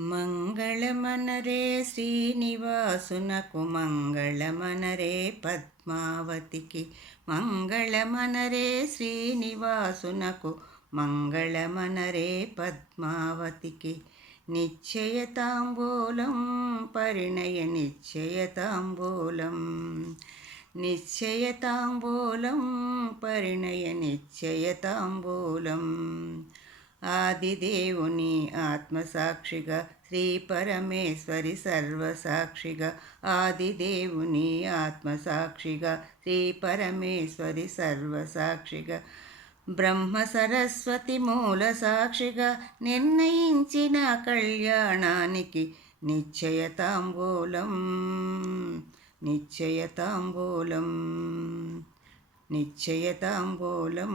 మంగళమనరే శ్రీనివాసునకు మంగళమనరే పద్మావతికి మంగళమనరే శ్రీనివాసునకు మంగళమనరే పద్మావతికి నిశ్చయతాంబూలం పరిణయ నిశ్చయతాంబూలం నిశ్చయతాంబూలం పరిణయ నిశ్చయతాంబూలం ఆదిదేవుని ఆత్మసాక్షిగా శ్రీ పరమేశ్వరి సర్వసాక్షిగా ఆదిదేవుని ఆత్మసాక్షిగా శ్రీ పరమేశ్వరి సర్వసాక్షిగా బ్రహ్మ సరస్వతి మూల సాక్షిగా నిర్ణయించిన కళ్యాణానికి నిశ్చయతాంబూలం నిశ్చయతాంబూలం నిశ్చయతాంబూలం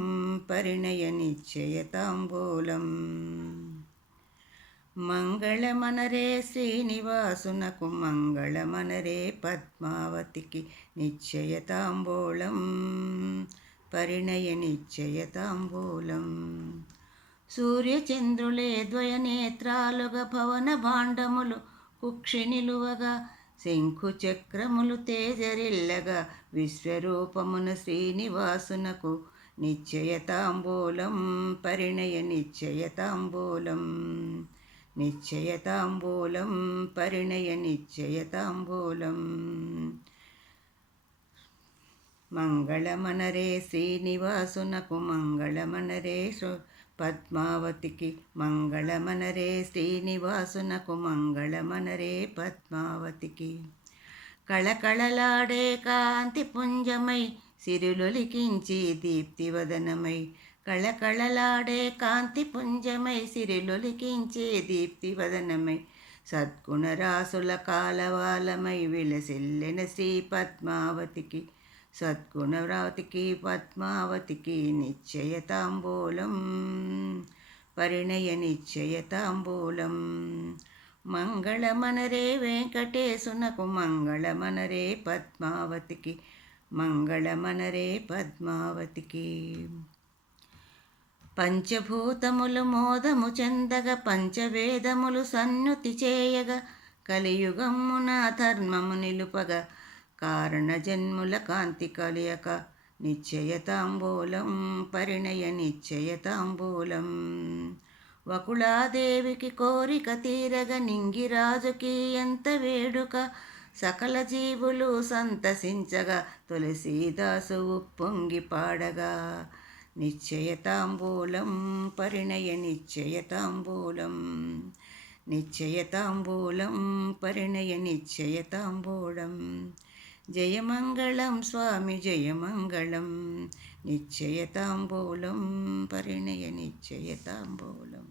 పరిణయ నిశ్చయతాంబూలం మంగళమనరే శ్రీనివాసునకు మంగళమనరే పద్మావతికి నిశ్చయతాంబూలం పరిణయ నిశ్చయతాంబూలం సూర్యచంద్రులే ద్వయనేత్రాలుగా భవన భాండములు కుక్షి నిలువగా శంఖు చక్రములు తేజరిల్లగా విశ్వరూపమున శ్రీనివాసునకు నిశ్చయతాంబూలం పరిణయ నిశ్చయతాంబూలం నిశ్చయతాంబూలం పరిణయ నిశ్చయతాంబూలం మంగళమనరే శ్రీనివాసునకు మంగళమనరే పద్మావతికి మంగళమనరే శ్రీనివాసునకు మంగళమనరే పద్మావతికి కళకళలాడే కాంతి పుంజమై సిరులొలికించి దీప్తివదనమై కళకళలాడే కాంతి పుంజమై సిరులొలికించే దీప్తివదనమై సద్గుణరాసుల కాలవాలమై విలసిల్లెన శ్రీ పద్మావతికి సద్గుణవతికి పద్మావతికి నిశ్చయతాంబూలం పరిణయ నిశ్చయతాంబూలం మంగళమనరే వెంకటేశునకు మంగళమనరే పద్మావతికి మంగళమనరే పద్మావతికి పంచభూతములు మోదము చెందగ పంచవేదములు సన్నుతి చేయగా కలియుగమున ధర్మము నిలుపగా కారణ జన్ముల కాంతి కలియక నిశ్చయతాంబూలం పరిణయ నిశ్చయతాంబూలం వకుళాదేవికి కోరిక తీరగ నింగిరాజుకి ఎంత వేడుక సకల జీవులు సంతసించగా తులసీదాసు ఉప్పొంగి పాడగా నిశ్చయతాంబూలం పరిణయ నిశ్చయతాంబూలం నిశ్చయతాంబూలం పరిణయ నిశ్చయతాంబూలం జయమంగళం స్వామి జయమంగళం నిశ్చయతాంబూలం పరిణయ నిశ్చయతాంబూలం